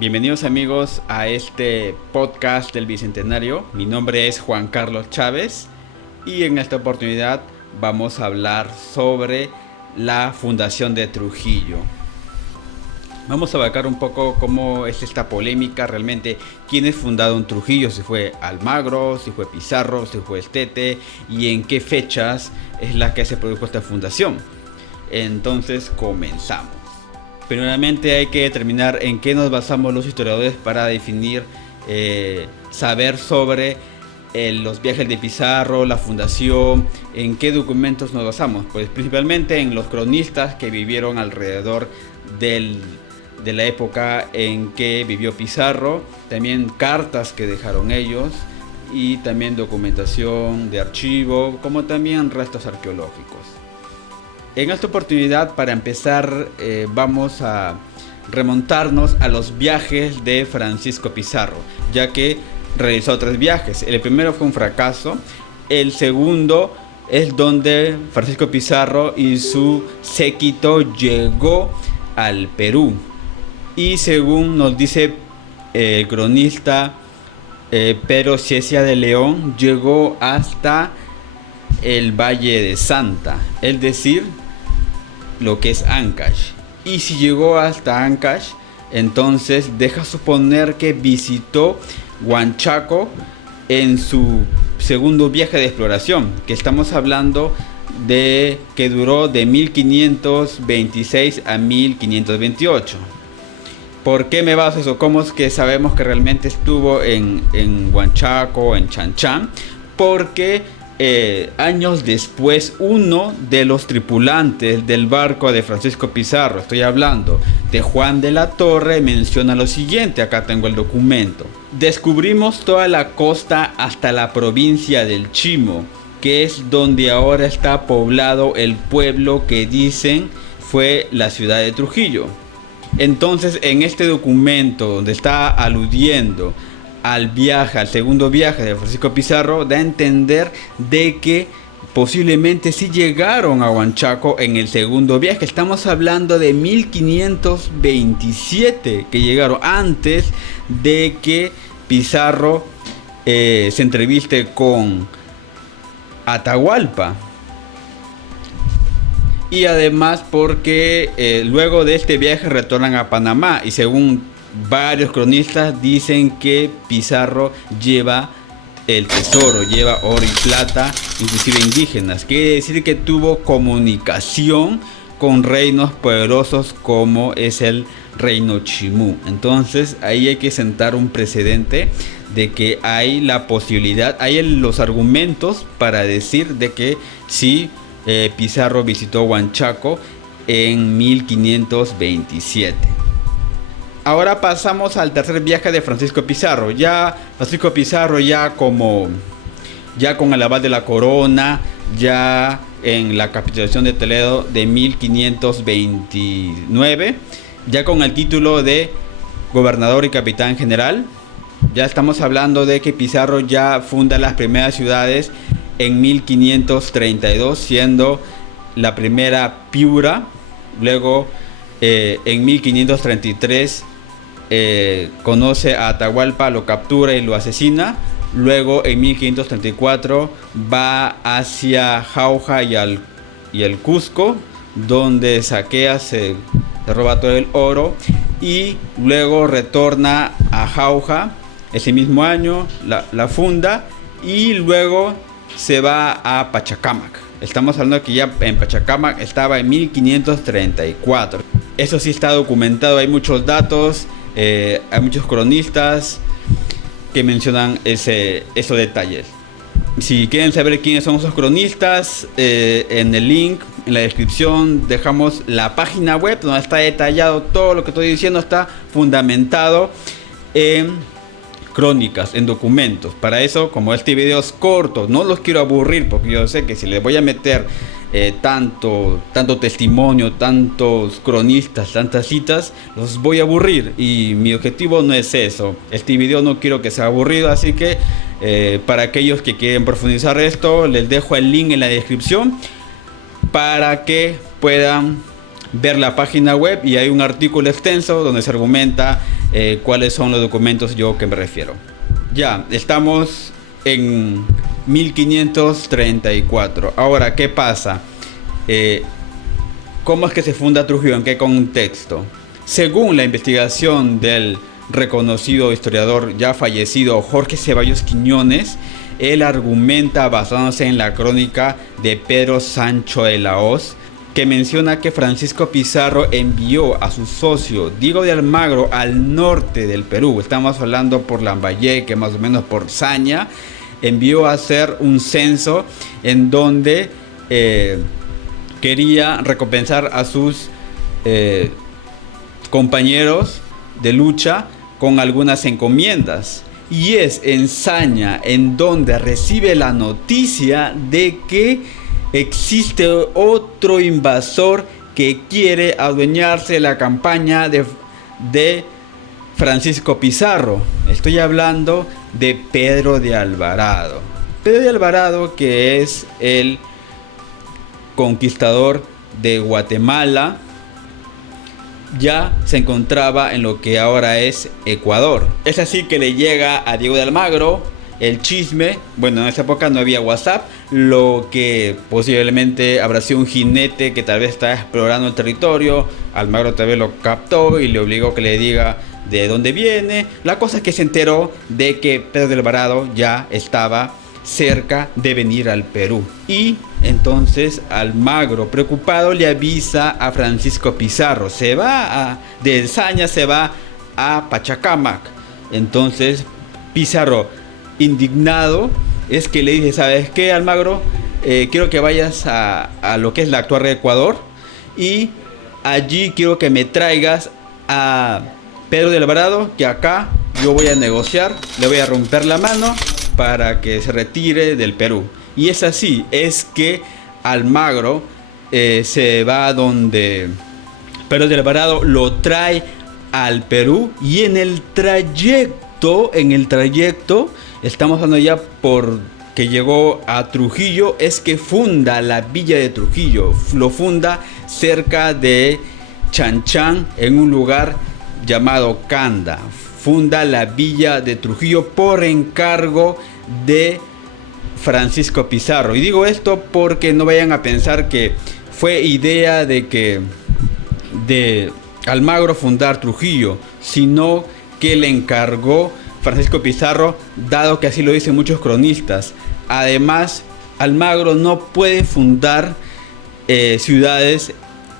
Bienvenidos amigos a este podcast del Bicentenario. Mi nombre es Juan Carlos Chávez y en esta oportunidad vamos a hablar sobre la fundación de Trujillo. Vamos a abarcar un poco cómo es esta polémica realmente, quiénes fundaron Trujillo, si fue Almagro, si fue Pizarro, si fue Estete y en qué fechas es la que se produjo esta fundación. Entonces comenzamos. Primeramente hay que determinar en qué nos basamos los historiadores para definir, saber sobre los viajes de Pizarro, la fundación, en qué documentos nos basamos. Pues principalmente en los cronistas que vivieron alrededor de la época en que vivió Pizarro, también cartas que dejaron ellos y también documentación de archivo, como también restos arqueológicos. En esta oportunidad, para empezar, vamos a remontarnos a los viajes de Francisco Pizarro, ya que realizó 3 viajes. El primero fue un fracaso, el segundo es donde Francisco Pizarro y su séquito llegó al Perú. Y según nos dice el cronista Pedro Ciesía de León, llegó hasta el Valle de Santa, es decir, lo que es Ancash. Y si llegó hasta Ancash, entonces deja suponer que visitó Huanchaco en su segundo viaje de exploración, que estamos hablando de que duró de 1526 a 1528. ¿Por qué me baso eso? ¿Cómo es que sabemos que realmente estuvo en Huanchaco, en Chan? Porque años después, uno de los tripulantes del barco de Francisco Pizarro, estoy hablando de Juan de la Torre, menciona lo siguiente, acá tengo el documento: descubrimos toda la costa hasta la provincia del Chimo, que es donde ahora está poblado el pueblo que dicen fue la ciudad de Trujillo. Entonces, en este documento donde está aludiendo al viaje, al segundo viaje de Francisco Pizarro, da a entender de que posiblemente sí llegaron a Huanchaco en el segundo viaje. Estamos hablando de 1527 que llegaron, antes de que Pizarro se entreviste con Atahualpa. Y además porque luego de este viaje retornan a Panamá, y según varios cronistas dicen que Pizarro lleva el tesoro, lleva oro y plata, inclusive indígenas. Quiere decir que tuvo comunicación con reinos poderosos como es el reino Chimú. Entonces ahí hay que sentar un precedente de que hay la posibilidad, hay los argumentos para decir de que sí, Pizarro visitó Huanchaco en 1527. Ahora pasamos al tercer viaje de Francisco Pizarro. Ya Francisco Pizarro ya con el aval de la corona, ya en la capitulación de Toledo de 1529, ya con el título de gobernador y capitán general. Ya estamos hablando de que Pizarro ya funda las primeras ciudades en 1532, siendo la primera Piura. Luego en 1533 conoce a Atahualpa, lo captura y lo asesina. Luego en 1534 va hacia Jauja y el Cusco, donde saquea, se roba todo el oro, y luego retorna a Jauja ese mismo año, la funda, y luego se va a Pachacámac. Estamos hablando que ya en Pachacámac estaba en 1534. Eso sí está documentado, hay muchos datos, hay muchos cronistas que mencionan esos detalles. Si quieren saber quiénes son esos cronistas, en el link, en la descripción, dejamos la página web donde está detallado todo lo que estoy diciendo, está fundamentado en crónicas, en documentos. Para eso, como este video es corto, no los quiero aburrir, porque yo sé que si les voy a meter tanto testimonio, tantos cronistas, tantas citas, los voy a aburrir, y mi objetivo no es eso. Este video no quiero que sea aburrido, así que para aquellos que quieren profundizar esto, les dejo el link en la descripción para que puedan ver la página web y hay un artículo extenso donde se argumenta cuáles son los documentos yo que me refiero. Ya, estamos en 1534. Ahora, ¿qué pasa? ¿Cómo es que se funda Trujillo? ¿En qué contexto? Según la investigación del reconocido historiador ya fallecido Jorge Ceballos Quiñones, él argumenta basándose en la crónica de Pedro Sancho de la Hoz, que menciona que Francisco Pizarro envió a su socio Diego de Almagro al norte del Perú. Estamos hablando por Lambayeque, más o menos por Saña. Envió a hacer un censo en donde quería recompensar a sus compañeros de lucha con algunas encomiendas. Y es en Saña en donde recibe la noticia de que existe otro invasor que quiere adueñarse de la campaña de Francisco Pizarro. Estoy hablando de Pedro de Alvarado. Pedro de Alvarado, que es el conquistador de Guatemala, ya se encontraba en lo que ahora es Ecuador. Es así que le llega a Diego de Almagro el chisme. Bueno, en esa época no había WhatsApp, lo que posiblemente habrá sido un jinete que tal vez estaba explorando el territorio. Almagro tal vez lo captó y le obligó que le diga de dónde viene. La cosa es que se enteró de que Pedro de Alvarado ya estaba cerca de venir al Perú. Y entonces Almagro, preocupado, le avisa a Francisco Pizarro. De Saña se va a Pachacamac. Entonces Pizarro, indignado, es que le dice: ¿sabes qué, Almagro? Quiero que vayas a lo que es la actual Ecuador, y allí quiero que me traigas a Pedro de Alvarado, que acá yo voy a negociar, le voy a romper la mano para que se retire del Perú. Y es así, es que Almagro se va donde Pedro de Alvarado, lo trae al Perú, y en el trayecto, estamos hablando ya por que llegó a Trujillo, es que funda la villa de Trujillo. Lo funda cerca de Chanchan, en un lugar llamado Canda. Funda la villa de Trujillo por encargo de Francisco Pizarro. Y digo esto porque no vayan a pensar que fue idea de Almagro fundar Trujillo, sino que le encargó Francisco Pizarro, dado que así lo dicen muchos cronistas. Además, Almagro no puede fundar ciudades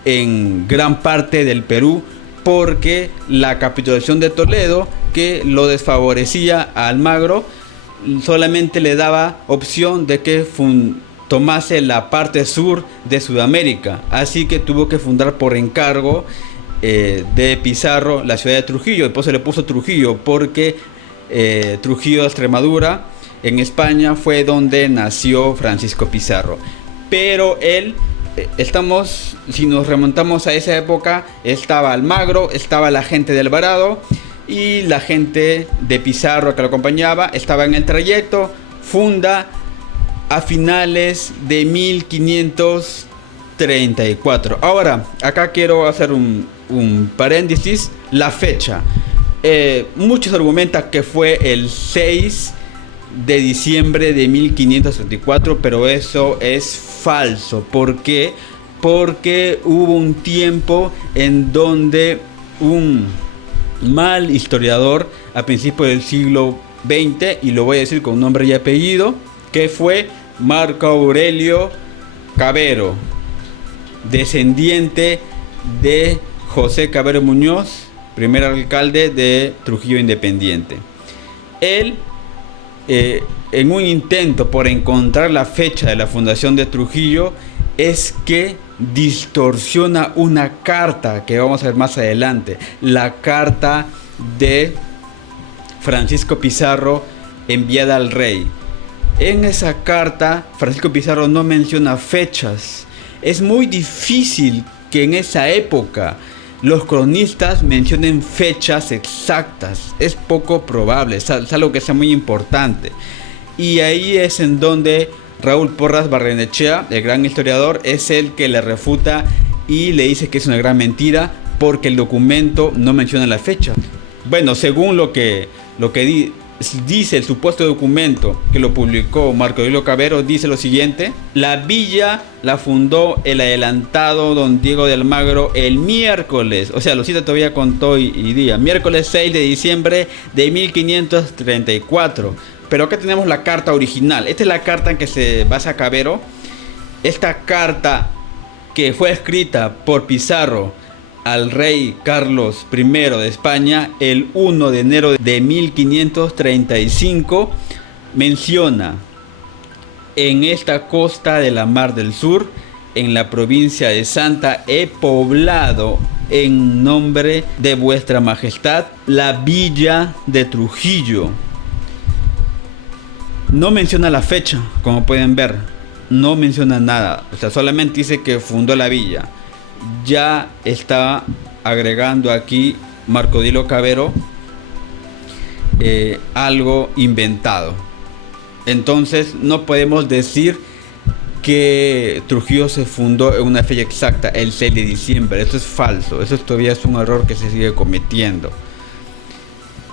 en gran parte del Perú, porque la capitulación de Toledo, que lo desfavorecía a Almagro, solamente le daba opción de que tomase la parte sur de Sudamérica. Así que tuvo que fundar por encargo de Pizarro la ciudad de Trujillo. Después se le puso Trujillo porque Trujillo de Extremadura, en España, fue donde nació Francisco Pizarro. Pero él, si nos remontamos a esa época, estaba Almagro, estaba la gente de Alvarado, y la gente de Pizarro que lo acompañaba estaba en el trayecto. Funda a finales de 1534. Ahora, acá quiero hacer un paréntesis. La fecha, muchos argumentan que fue el 6 de diciembre de 1534, pero eso es falso. ¿Por qué? Porque hubo un tiempo en donde un mal historiador a principios del siglo XX, y lo voy a decir con nombre y apellido, que fue Marco Aurelio Cavero, descendiente de José Cavero Muñoz, primer alcalde de Trujillo Independiente. Él, en un intento por encontrar la fecha de la fundación de Trujillo, es que distorsiona una carta que vamos a ver más adelante, la carta de Francisco Pizarro enviada al rey. En esa carta Francisco Pizarro no menciona fechas. Es muy difícil que en esa época los cronistas mencionen fechas exactas. Es poco probable, es algo que sea muy importante. Y ahí es en donde Raúl Porras Barrenechea, el gran historiador, es el que le refuta y le dice que es una gran mentira porque el documento no menciona la fecha. Bueno, según lo que dice el supuesto documento que lo publicó Marco Aurelio Cavero, dice lo siguiente: la villa la fundó el adelantado don Diego de Almagro el miércoles, o sea, lo cita todavía con todo y día, miércoles 6 de diciembre de 1534. Pero acá tenemos la carta original. Esta es la carta en que se basa Cavero. Esta carta, que fue escrita por Pizarro al rey Carlos I de España el 1 de enero de 1535, menciona: en esta costa de la Mar del Sur, en la provincia de Santa, he poblado en nombre de vuestra majestad la villa de Trujillo. No menciona la fecha, como pueden ver, no menciona nada, o sea, solamente dice que fundó la villa. Ya está agregando aquí Marco Aurelio Cavero algo inventado. Entonces no podemos decir que Trujillo se fundó en una fecha exacta, el 6 de diciembre. Eso es falso, eso todavía es un error que se sigue cometiendo.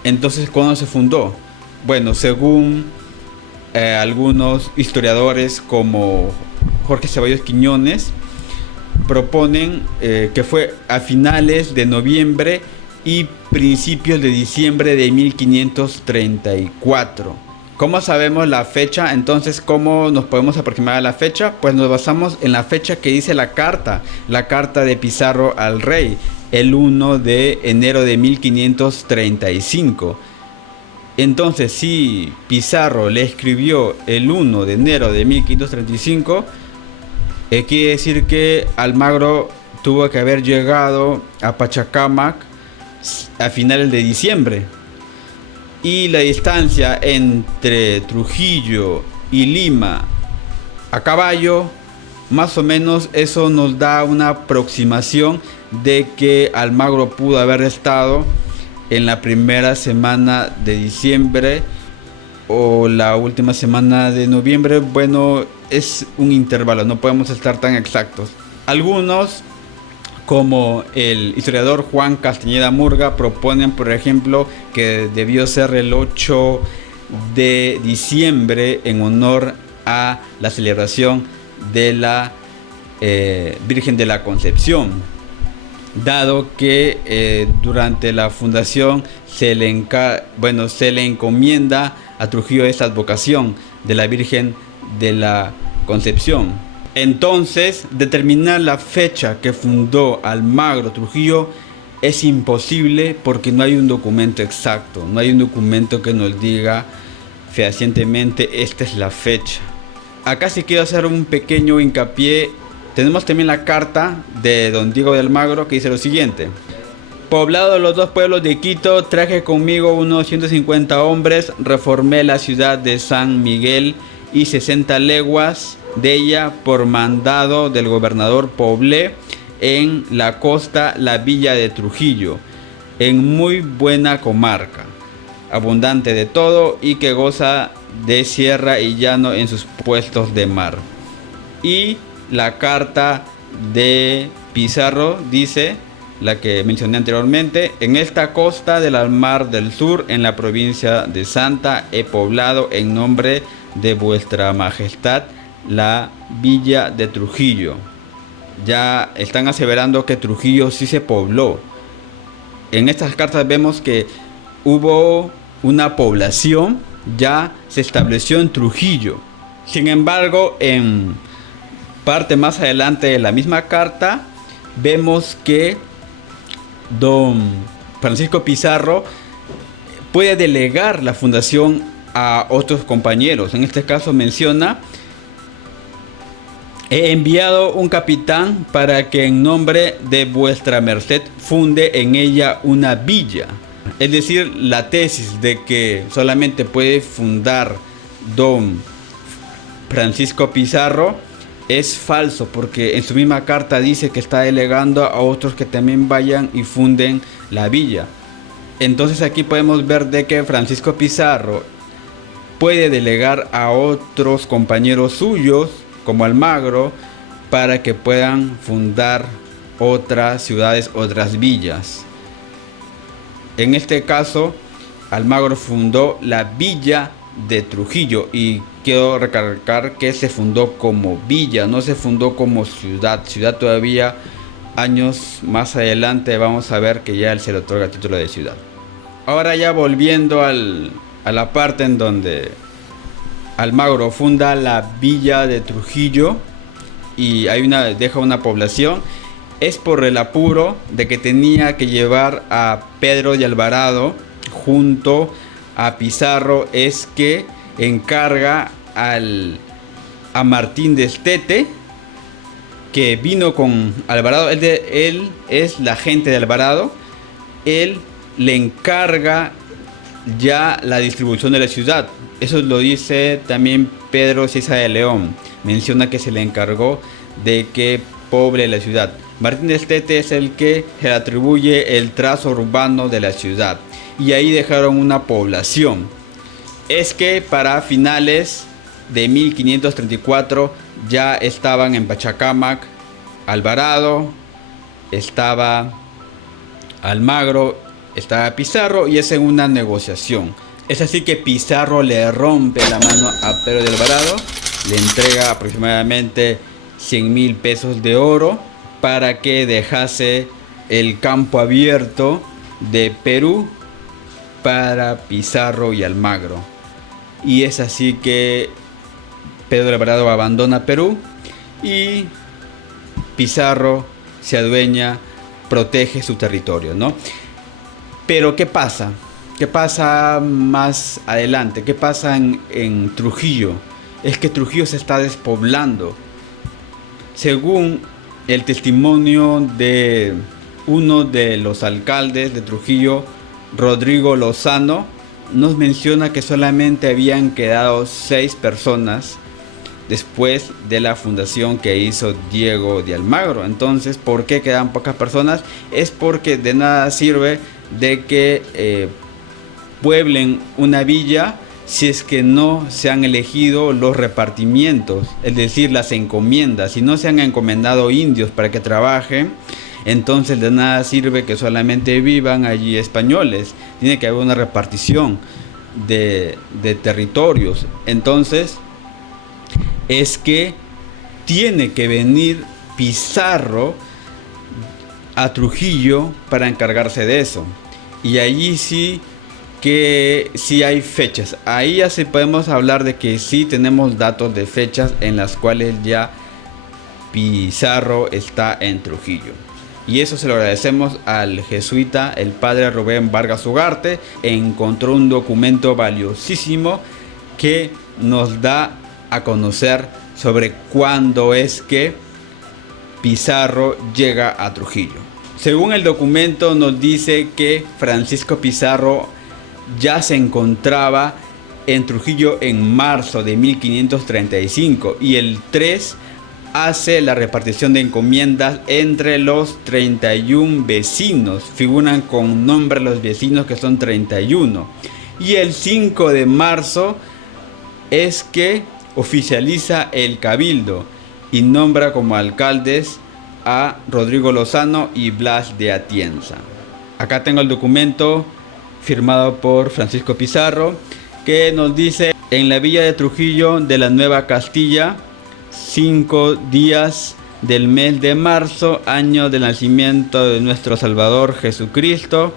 Entonces, ¿cuándo se fundó? Bueno, según algunos historiadores como Jorge Ceballos Quiñones, proponen que fue a finales de noviembre y principios de diciembre de 1534. ¿Cómo sabemos la fecha? Entonces, ¿cómo nos podemos aproximar a la fecha? Pues nos basamos en la fecha que dice la carta de Pizarro al rey, el 1 de enero de 1535. Entonces, si Pizarro le escribió el 1 de enero de 1535, quiere decir que Almagro tuvo que haber llegado a Pachacamac a finales de diciembre. Y la distancia entre Trujillo y Lima a caballo, más o menos eso nos da una aproximación de que Almagro pudo haber estado en la primera semana de diciembre o la última semana de noviembre. Bueno, es un intervalo, no podemos estar tan exactos. Algunos, como el historiador Juan Castañeda Murga, proponen, por ejemplo, que debió ser el 8 de diciembre en honor a la celebración de la Virgen de la Concepción, dado que durante la fundación se le encomienda a Trujillo esta advocación de la Virgen de la Concepción. Entonces, determinar la fecha que fundó Almagro Trujillo es imposible porque no hay un documento exacto, no hay un documento que nos diga fehacientemente esta es la fecha. Acá sí quiero hacer un pequeño hincapié. Tenemos también la carta de don Diego de Almagro que dice lo siguiente: poblado los dos pueblos de Quito, traje conmigo unos 150 hombres, reformé la ciudad de San Miguel y 60 leguas de ella por mandado del gobernador, poblé en la costa la villa de Trujillo, en muy buena comarca, abundante de todo y que goza de sierra y llano en sus puestos de mar. Y la carta de Pizarro dice, la que mencioné anteriormente: en esta costa de la Mar del Sur, en la provincia de Santa, he poblado en nombre de vuestra majestad la villa de Trujillo. Ya están aseverando que Trujillo sí se pobló. En estas cartas vemos que hubo una población, ya se estableció en Trujillo. Sin embargo, en parte más adelante de la misma carta, vemos que don Francisco Pizarro puede delegar la fundación a otros compañeros. En este caso menciona: he enviado un capitán para que en nombre de vuestra merced funde en ella una villa. Es decir, la tesis de que solamente puede fundar don Francisco Pizarro es falso, porque en su misma carta dice que está delegando a otros que también vayan y funden la villa. Entonces aquí podemos ver de que Francisco Pizarro puede delegar a otros compañeros suyos como Almagro para que puedan fundar otras ciudades, otras villas. En este caso, Almagro fundó la villa de Trujillo, y quiero recalcar que se fundó como villa, no se fundó como ciudad. Ciudad todavía años más adelante vamos a ver que ya se le otorga título de ciudad. Ahora ya volviendo a la parte en donde Almagro funda la villa de Trujillo y deja una población, es por el apuro de que tenía que llevar a Pedro de Alvarado junto a Pizarro, es que encarga a Martín de Estete, que vino con Alvarado. Él es la gente de Alvarado. Él le encarga ya la distribución de la ciudad. Eso lo dice también Pedro Cieza de León. Menciona que se le encargó de que poble la ciudad. Martín de Estete es el que se le atribuye el trazo urbano de la ciudad. Y ahí dejaron una población. Es que para finales de 1534 ya estaban en Pachacámac Alvarado, estaba Almagro, estaba Pizarro, y es en una negociación. Es así que Pizarro le rompe la mano a Pedro de Alvarado, le entrega aproximadamente 100,000 pesos de oro para que dejase el campo abierto de Perú para Pizarro y Almagro. Y es así que Pedro de Alvarado abandona Perú y Pizarro se adueña, protege su territorio, ¿no? Pero ¿qué pasa? ¿Qué pasa más adelante? ¿Qué pasa en Trujillo? Es que Trujillo se está despoblando. Según el testimonio de uno de los alcaldes de Trujillo, Rodrigo Lozano, nos menciona que solamente habían quedado 6 personas después de la fundación que hizo Diego de Almagro. Entonces, ¿por qué quedan pocas personas? Es porque de nada sirve de que pueblen una villa si es que no se han elegido los repartimientos, es decir, las encomiendas. Si no se han encomendado indios para que trabajen, entonces de nada sirve que solamente vivan allí españoles. Tiene que haber una repartición de territorios. Entonces es que tiene que venir Pizarro a Trujillo para encargarse de eso. Y allí sí que sí hay fechas. Ahí ya sí podemos hablar de que sí tenemos datos de fechas en las cuales ya Pizarro está en Trujillo. Y eso se lo agradecemos al jesuita, el padre Rubén Vargas Ugarte. Encontró un documento valiosísimo que nos da a conocer sobre cuándo es que Pizarro llega a Trujillo. Según el documento nos dice que Francisco Pizarro ya se encontraba en Trujillo en marzo de 1535 y el 3 hace la repartición de encomiendas entre los 31 vecinos. Figuran con nombre los vecinos, que son 31. Y el 5 de marzo es que oficializa el cabildo y nombra como alcaldes a Rodrigo Lozano y Blas de Atienza. Acá tengo el documento firmado por Francisco Pizarro, que nos dice: en la villa de Trujillo de la Nueva Castilla, 5 días del mes de marzo, año del nacimiento de nuestro Salvador Jesucristo,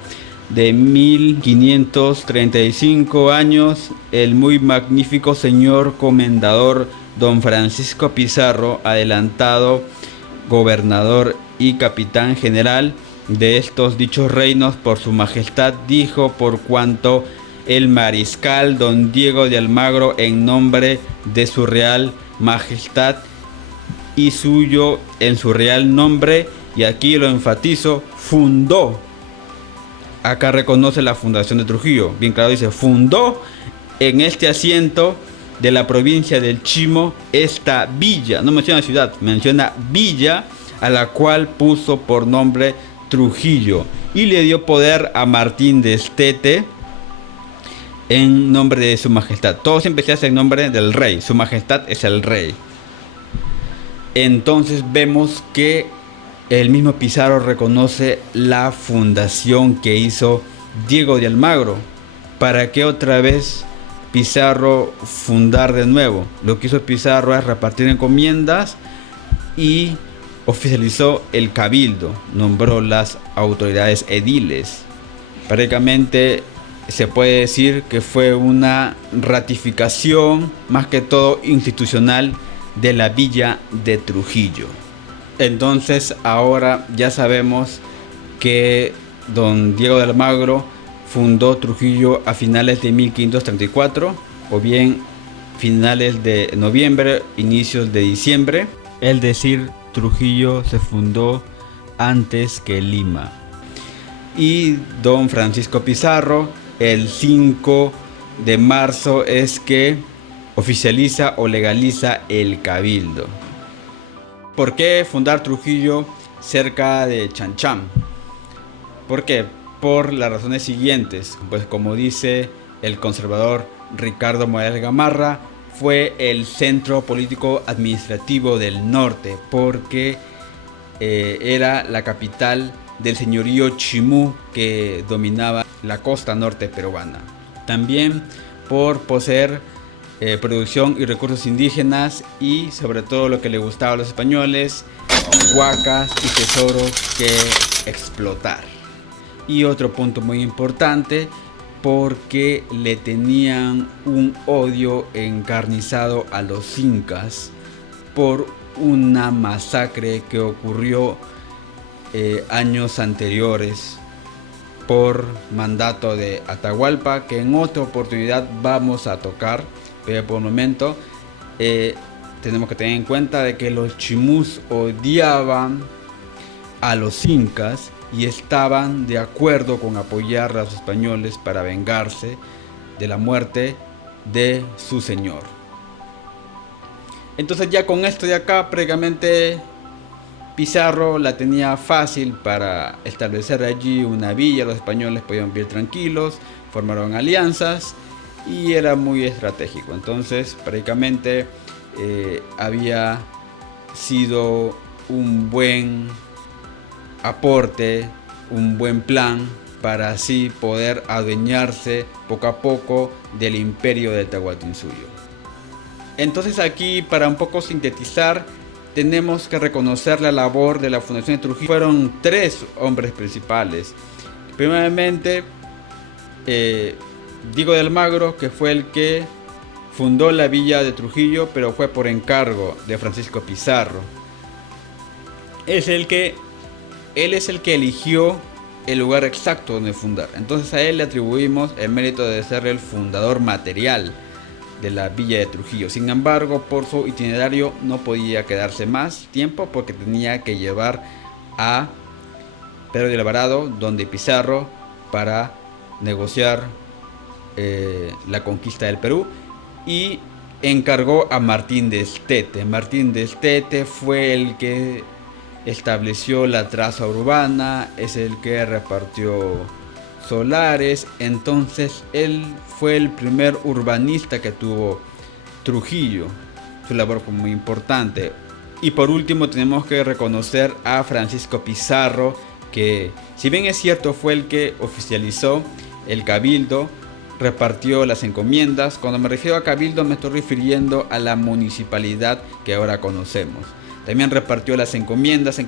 de 1535 años, el muy magnífico señor comendador don Francisco Pizarro, adelantado gobernador y capitán general de estos dichos reinos por su majestad, dijo, por cuanto el mariscal don Diego de Almagro, en nombre de su real majestad y suyo en su real nombre, y aquí lo enfatizo, fundó. Acá reconoce la fundación de Trujillo, bien claro, dice: fundó en este asiento de la provincia del Chimo esta villa. No menciona ciudad, menciona villa, a la cual puso por nombre Trujillo, y le dio poder a Martín de Estete en nombre de su majestad. Todo siempre se hace en nombre del rey. Su majestad es el rey. Entonces vemos que el mismo Pizarro reconoce la fundación que hizo Diego de Almagro. ¿Para qué otra vez Pizarro fundar de nuevo? Lo que hizo Pizarro es repartir encomiendas y oficializó el cabildo, nombró las autoridades ediles. Prácticamente se puede decir que fue una ratificación más que todo institucional de la villa de Trujillo. Entonces ahora ya sabemos que don Diego de Almagro fundó Trujillo a finales de 1534 o bien finales de noviembre, inicios de diciembre. Es decir, Trujillo se fundó antes que Lima. Y don Francisco Pizarro, el 5 de marzo es que oficializa o legaliza el cabildo. ¿Por qué fundar Trujillo cerca de Chanchán? ¿Por qué? Por las razones siguientes. Pues como dice el conservador Ricardo Morales Gamarra, fue el centro político administrativo del norte, porque era la capital del señorío Chimú que dominaba la costa norte peruana. También por poseer producción y recursos indígenas y sobre todo lo que le gustaba a los españoles, huacas y tesoros que explotar. Y otro punto muy importante, porque le tenían un odio encarnizado a los incas por una masacre que ocurrió años anteriores por mandato de Atahualpa, que en otra oportunidad vamos a tocar, pero por el momento tenemos que tener en cuenta de que los chimús odiaban a los incas y estaban de acuerdo con apoyar a los españoles para vengarse de la muerte de su señor. Entonces ya con esto de acá prácticamente Pizarro la tenía fácil para establecer allí una villa. Los españoles podían vivir tranquilos, formaron alianzas y era muy estratégico. Entonces prácticamente había sido un buen aporte, un buen plan para así poder adueñarse poco a poco del imperio del Tahuantinsuyo. Entonces aquí, para un poco sintetizar, tenemos que reconocer la labor de la Fundación de Trujillo. Fueron tres hombres principales. Primeramente, Diego de Almagro, que fue el que fundó la villa de Trujillo, pero fue por encargo de Francisco Pizarro. Él es el que eligió el lugar exacto donde fundar. Entonces a él le atribuimos el mérito de ser el fundador material de la villa de Trujillo. Sin embargo, por su itinerario no podía quedarse más tiempo porque tenía que llevar a Pedro de Alvarado donde Pizarro para negociar la conquista del Perú, y encargó a Martín de Estete. Martín de Estete fue el que estableció la traza urbana, es el que repartió solares. Entonces él fue el primer urbanista que tuvo Trujillo. Su labor fue muy importante. Y por último tenemos que reconocer a Francisco Pizarro, que si bien es cierto fue el que oficializó el cabildo, repartió las encomiendas. Cuando me refiero a cabildo me estoy refiriendo a la municipalidad que ahora conocemos. También repartió las encomiendas,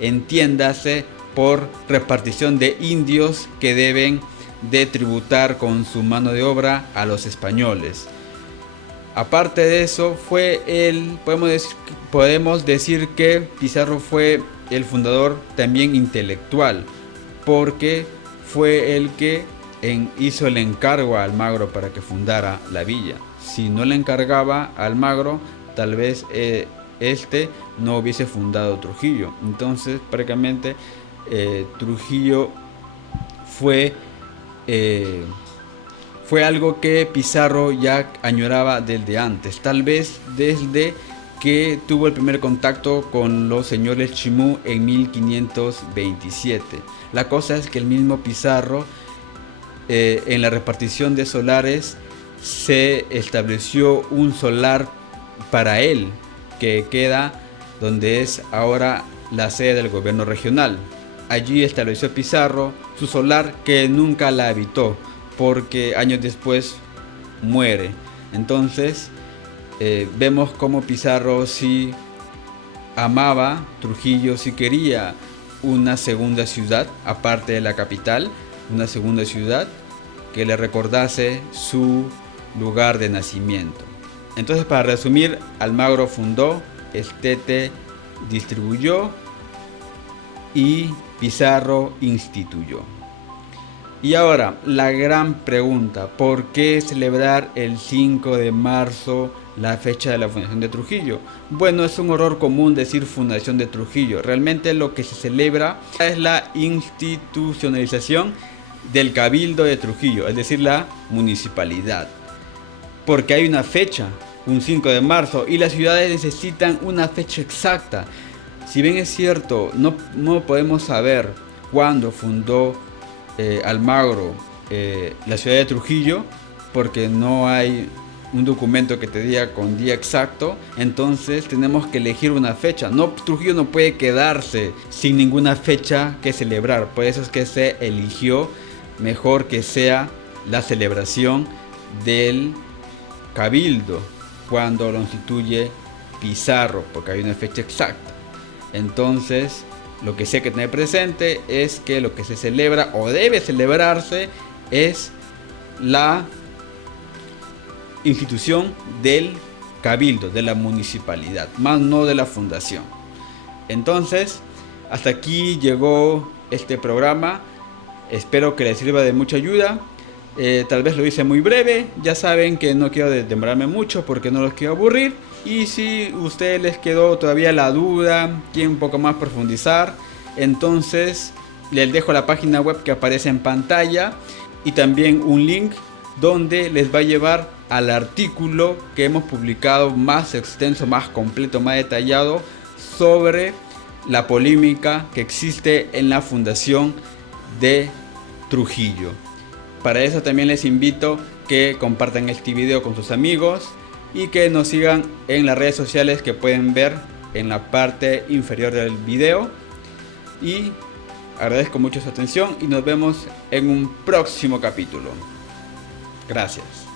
entiéndase por repartición de indios que deben de tributar con su mano de obra a los españoles. Aparte de eso, podemos decir que Pizarro fue el fundador también intelectual, porque fue el que hizo el encargo a Almagro para que fundara la villa. Si no le encargaba a Almagro, tal vez no hubiese fundado Trujillo. Entonces prácticamente Trujillo fue algo que Pizarro ya añoraba desde antes, tal vez desde que tuvo el primer contacto con los señores Chimú en 1527. La cosa es que el mismo Pizarro, en la repartición de solares, se estableció un solar para él, que queda donde es ahora la sede del gobierno regional. Allí estableció Pizarro su solar, que nunca la habitó porque años después muere. Entonces vemos cómo Pizarro sí amaba Trujillo, sí quería una segunda ciudad aparte de la capital, una segunda ciudad que le recordase su lugar de nacimiento. Entonces, para resumir, Almagro fundó, Estete distribuyó y Pizarro instituyó. Y ahora, la gran pregunta: ¿por qué celebrar el 5 de marzo la fecha de la fundación de Trujillo? Bueno, es un error común decir fundación de Trujillo. Realmente lo que se celebra es la institucionalización del Cabildo de Trujillo, es decir, la municipalidad. Porque hay una fecha, un 5 de marzo, y las ciudades necesitan una fecha exacta. Si bien es cierto, no podemos saber cuándo fundó Almagro la ciudad de Trujillo, porque no hay un documento que te diga con día exacto. Entonces tenemos que elegir una fecha. Trujillo no puede quedarse sin ninguna fecha que celebrar. Por eso es que se eligió mejor que sea la celebración del Cabildo cuando lo instituye Pizarro, porque hay una fecha exacta. Entonces, lo que sí hay que tener presente es que lo que se celebra o debe celebrarse es la institución del Cabildo, de la municipalidad, más no de la fundación. Entonces, hasta aquí llegó este programa. Espero que les sirva de mucha ayuda. Tal vez lo hice muy breve. Ya saben que no quiero demorarme mucho porque no los quiero aburrir. Y si a ustedes les quedó todavía la duda, quieren un poco más profundizar, entonces les dejo la página web que aparece en pantalla y también un link donde les va a llevar al artículo que hemos publicado más extenso, más completo, más detallado sobre la polémica que existe en la fundación de Trujillo. Para eso también les invito que compartan este video con sus amigos y que nos sigan en las redes sociales que pueden ver en la parte inferior del video. Y agradezco mucho su atención y nos vemos en un próximo capítulo. Gracias.